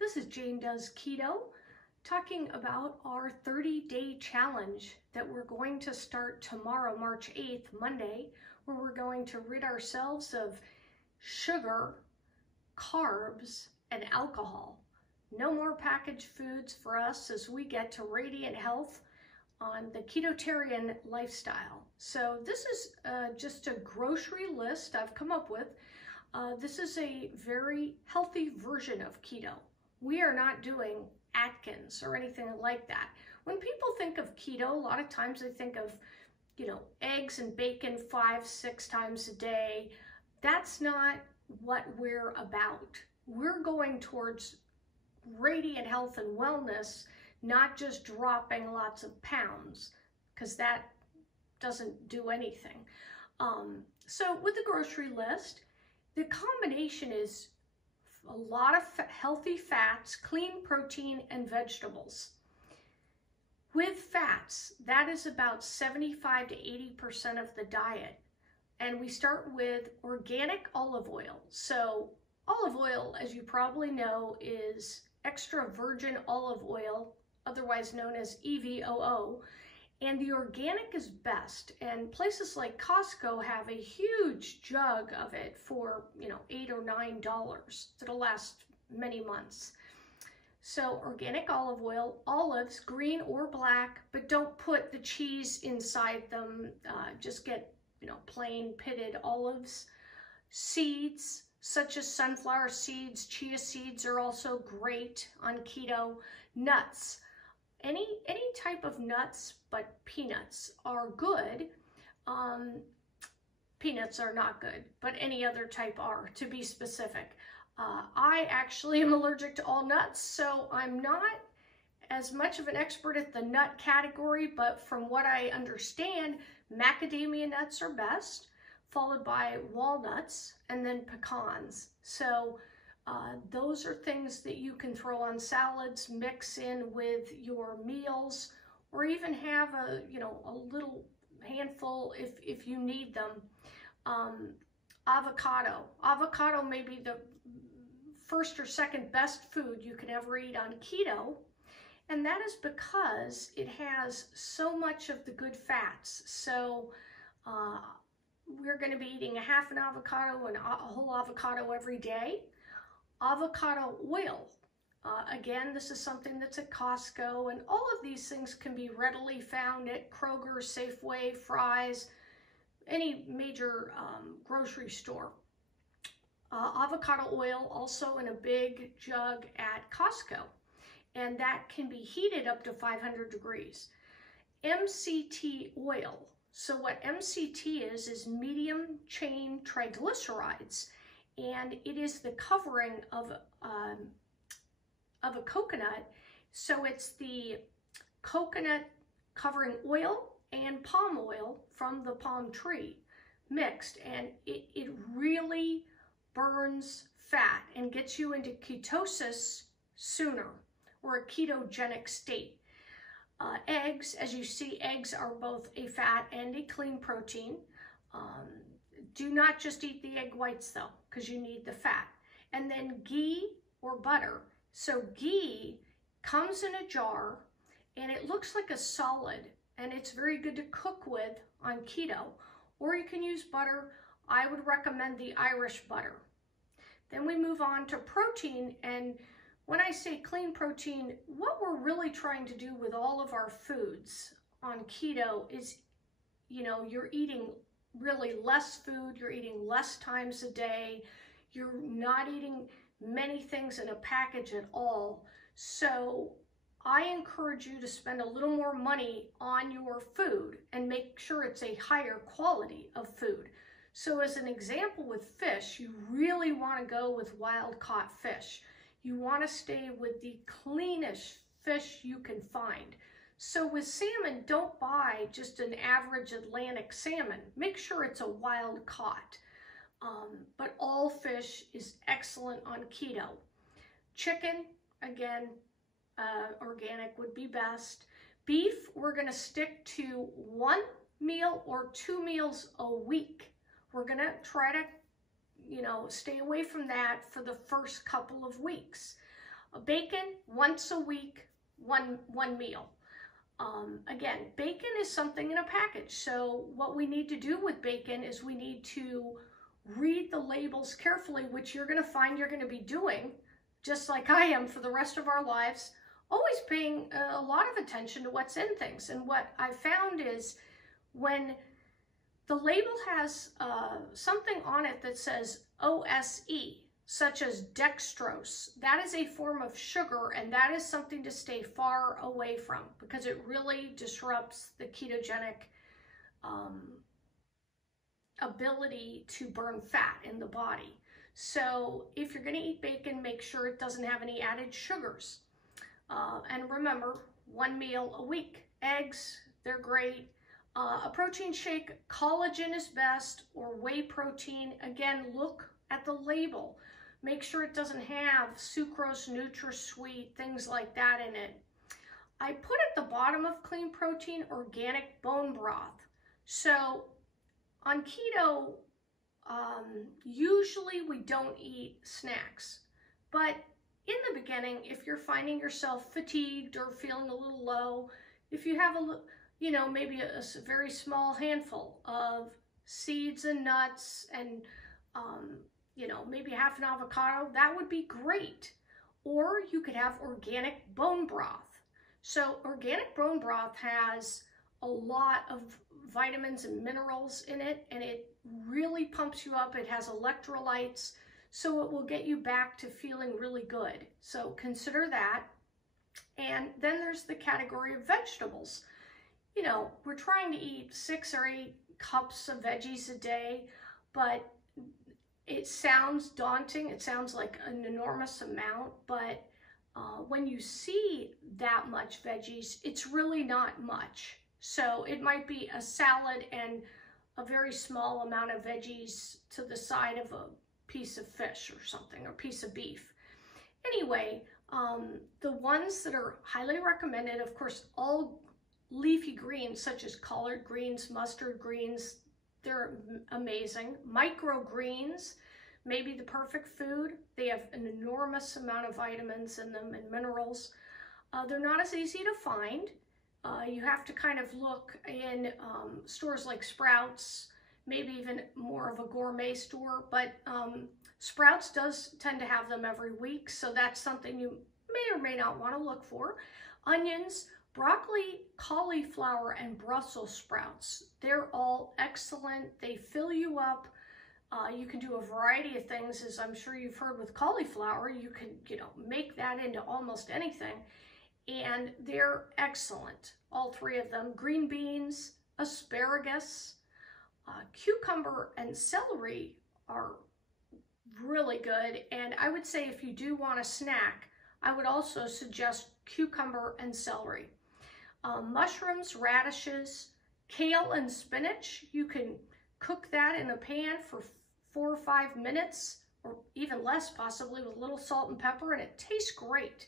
This is Jane Does Keto, talking about our 30-day challenge that we're going to start tomorrow, March 8th, Monday, where we're going to rid ourselves of sugar, carbs, and alcohol. No more packaged foods for us as we get to radiant health on the ketotarian lifestyle. So this is just a grocery list I've come up with. This is a very healthy version of keto. We are not doing Atkins or anything like that. When people think of keto, a lot of times they think of, eggs and bacon 5-6 times a day. That's not what we're about. We're going towards radiant health and wellness, not just dropping lots of pounds, because that doesn't do anything. So with the grocery list, the combination is a lot of healthy fats, clean protein, and vegetables. With fats, that is about 75 to 80% of the diet. And we start with organic olive oil. So olive oil, as you probably know, is extra virgin olive oil, otherwise known as EVOO. And the organic is best, and places like Costco have a huge jug of it for, $8 or $9 that'll last many months. So organic olive oil, olives, green or black, but don't put the cheese inside them. Just get, plain pitted olives. Seeds, such as sunflower seeds, chia seeds are also great on keto. Nuts. Any type of nuts, but peanuts are good. Peanuts are not good, but any other type are, to be specific. I actually am allergic to all nuts, so I'm not as much of an expert at the nut category, but from what I understand, macadamia nuts are best, followed by walnuts, and then pecans. So those are things that you can throw on salads, mix in with your meals, or even have a little handful if you need them. Avocado may be the first or second best food you can ever eat on keto, and that is because it has so much of the good fats. So we're going to be eating a half an avocado and a whole avocado every day. Avocado oil. Again, this is something that's at Costco, and all of these things can be readily found at Kroger, Safeway, Fry's, any major grocery store. Avocado oil also in a big jug at Costco, and that can be heated up to 500 degrees. MCT oil. So what MCT is medium chain triglycerides. And it is the covering of a coconut. So it's the coconut covering oil and palm oil from the palm tree mixed. And it really burns fat and gets you into ketosis sooner, or a ketogenic state. Eggs, as you see, eggs are both a fat and a clean protein. Do not just eat the egg whites though, because you need the fat. And then ghee or butter. So ghee comes in a jar and it looks like a solid, and it's very good to cook with on keto. Or you can use butter. I would recommend the Irish butter. Then we move on to protein, and when I say clean protein, what we're really trying to do with all of our foods on keto is, you're eating really less food, you're eating less times a day, you're not eating many things in a package at all. So I encourage you to spend a little more money on your food and make sure it's a higher quality of food. So as an example with fish, you really want to go with wild caught fish. You want to stay with the cleanest fish you can find. So with salmon, don't buy just an average Atlantic salmon. Make sure it's a wild caught. But all fish is excellent on keto. Chicken, again, organic would be best. Beef, we're going to stick to 1 meal or 2 meals a week. We're going to try to, stay away from that for the first couple of weeks. Bacon, once a week, one meal. Again, bacon is something in a package. So what we need to do with bacon is we need to read the labels carefully, which you're going to find you're going to be doing, just like I am for the rest of our lives, always paying a lot of attention to what's in things. And what I found is when the label has something on it that says OSE, such as dextrose, that is a form of sugar, and that is something to stay far away from because it really disrupts the ketogenic ability to burn fat in the body. So if you're going to eat bacon, make sure it doesn't have any added sugars. And remember, one meal a week. Eggs, they're great. A protein shake, collagen is best, or whey protein. Again, look at the label. Make sure it doesn't have sucrose, NutraSweet, things like that in it. I put at the bottom of clean protein organic bone broth. So on keto, usually we don't eat snacks, but in the beginning, if you're finding yourself fatigued or feeling a little low, if you have maybe a very small handful of seeds and nuts and, maybe half an avocado, that would be great. Or you could have organic bone broth. So organic bone broth has a lot of vitamins and minerals in it, and it really pumps you up. It has electrolytes, so it will get you back to feeling really good. So consider that. And then there's the category of vegetables. We're trying to eat 6 or 8 cups of veggies a day, but it sounds daunting. It sounds like an enormous amount, but when you see that much veggies, it's really not much. So it might be a salad and a very small amount of veggies to the side of a piece of fish or something, or piece of beef. Anyway, the ones that are highly recommended, of course, all leafy greens such as collard greens, mustard greens, they're amazing. Microgreens may be the perfect food. They have an enormous amount of vitamins in them and minerals. They're not as easy to find. You have to kind of look in stores like Sprouts, maybe even more of a gourmet store, but Sprouts does tend to have them every week, so that's something you may or may not want to look for. Onions, broccoli, cauliflower, and Brussels sprouts. They're all excellent. They fill you up. You can do a variety of things, as I'm sure you've heard with cauliflower. You can, make that into almost anything. And they're excellent, all 3 of them. Green beans, asparagus, cucumber, and celery are really good. And I would say if you do want a snack, I would also suggest cucumber and celery. Mushrooms, radishes, kale, and spinach. You can cook that in a pan for 4 or 5 minutes, or even less possibly, with a little salt and pepper, and it tastes great.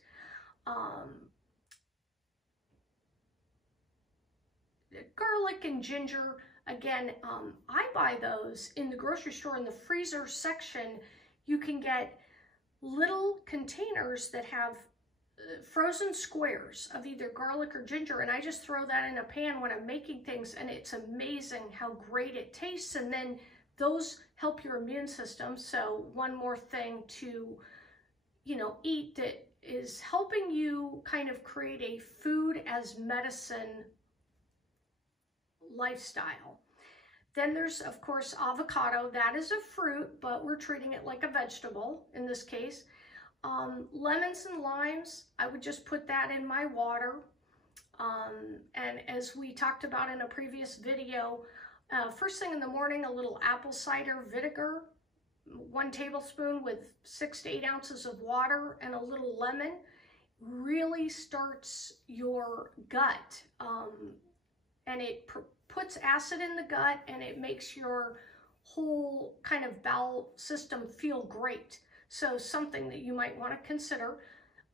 Garlic and ginger, again, I buy those in the grocery store in the freezer section. You can get little containers that have frozen squares of either garlic or ginger, and I just throw that in a pan when I'm making things, and it's amazing how great it tastes. And then those help your immune system. So one more thing to, eat that is helping you kind of create a food as medicine lifestyle. Then there's, of course, avocado. That is a fruit, but we're treating it like a vegetable in this case. Lemons and limes, I would just put that in my water. And as we talked about in a previous video, first thing in the morning, a little apple cider vinegar, 1 tablespoon with 6 to 8 ounces of water, and a little lemon really starts your gut. And it puts acid in the gut, and it makes your whole kind of bowel system feel great. So something that you might want to consider.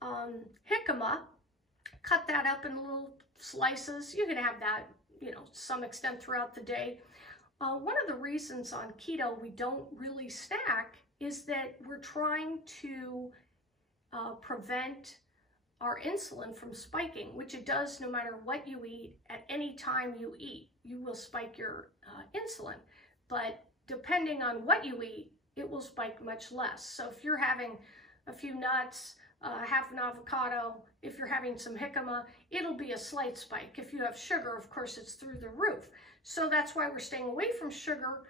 Jicama, cut that up in little slices. You can have that, some extent throughout the day. One of the reasons on keto we don't really snack is that we're trying to prevent our insulin from spiking, which it does no matter what you eat. At any time you eat, you will spike your insulin. But depending on what you eat, it will spike much less. So if you're having a few nuts, half an avocado, if you're having some jicama, it'll be a slight spike. If you have sugar, of course, it's through the roof. So that's why we're staying away from sugar.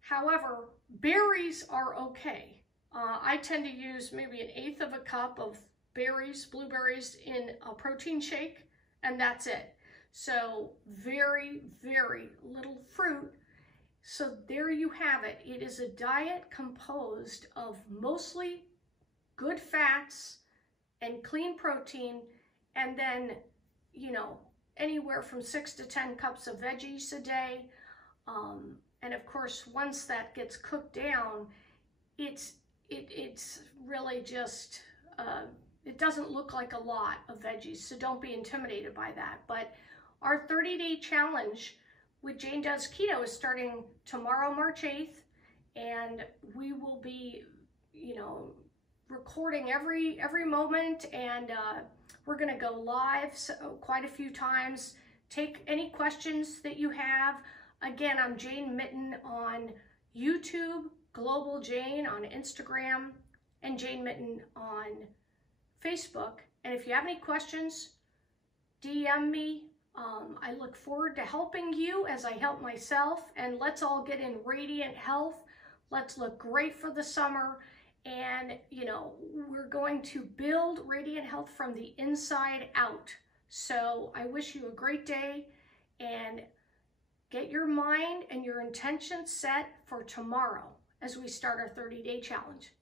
However, berries are okay. I tend to use maybe 1/8 of a cup of berries, blueberries in a protein shake, and that's it. So very, very little fruit. So there you have it. It is a diet composed of mostly good fats and clean protein, and then, you know, anywhere from 6 to 10 cups of veggies a day. And of course, once that gets cooked down, it's really just, it doesn't look like a lot of veggies, so don't be intimidated by that. But our 30-day challenge with Jane Does Keto is starting tomorrow, March 8th, and we will be, you know, recording every moment, and we're going to go live quite a few times. Take any questions that you have. Again, I'm Jane Mitten on YouTube, Global Jane on Instagram, and Jane Mitten on Facebook. And if you have any questions, DM me. I look forward to helping you as I help myself, and let's all get in radiant health. Let's look great for the summer, and you know, we're going to build radiant health from the inside out. So I wish you a great day, and get your mind and your intention set for tomorrow as we start our 30-day challenge.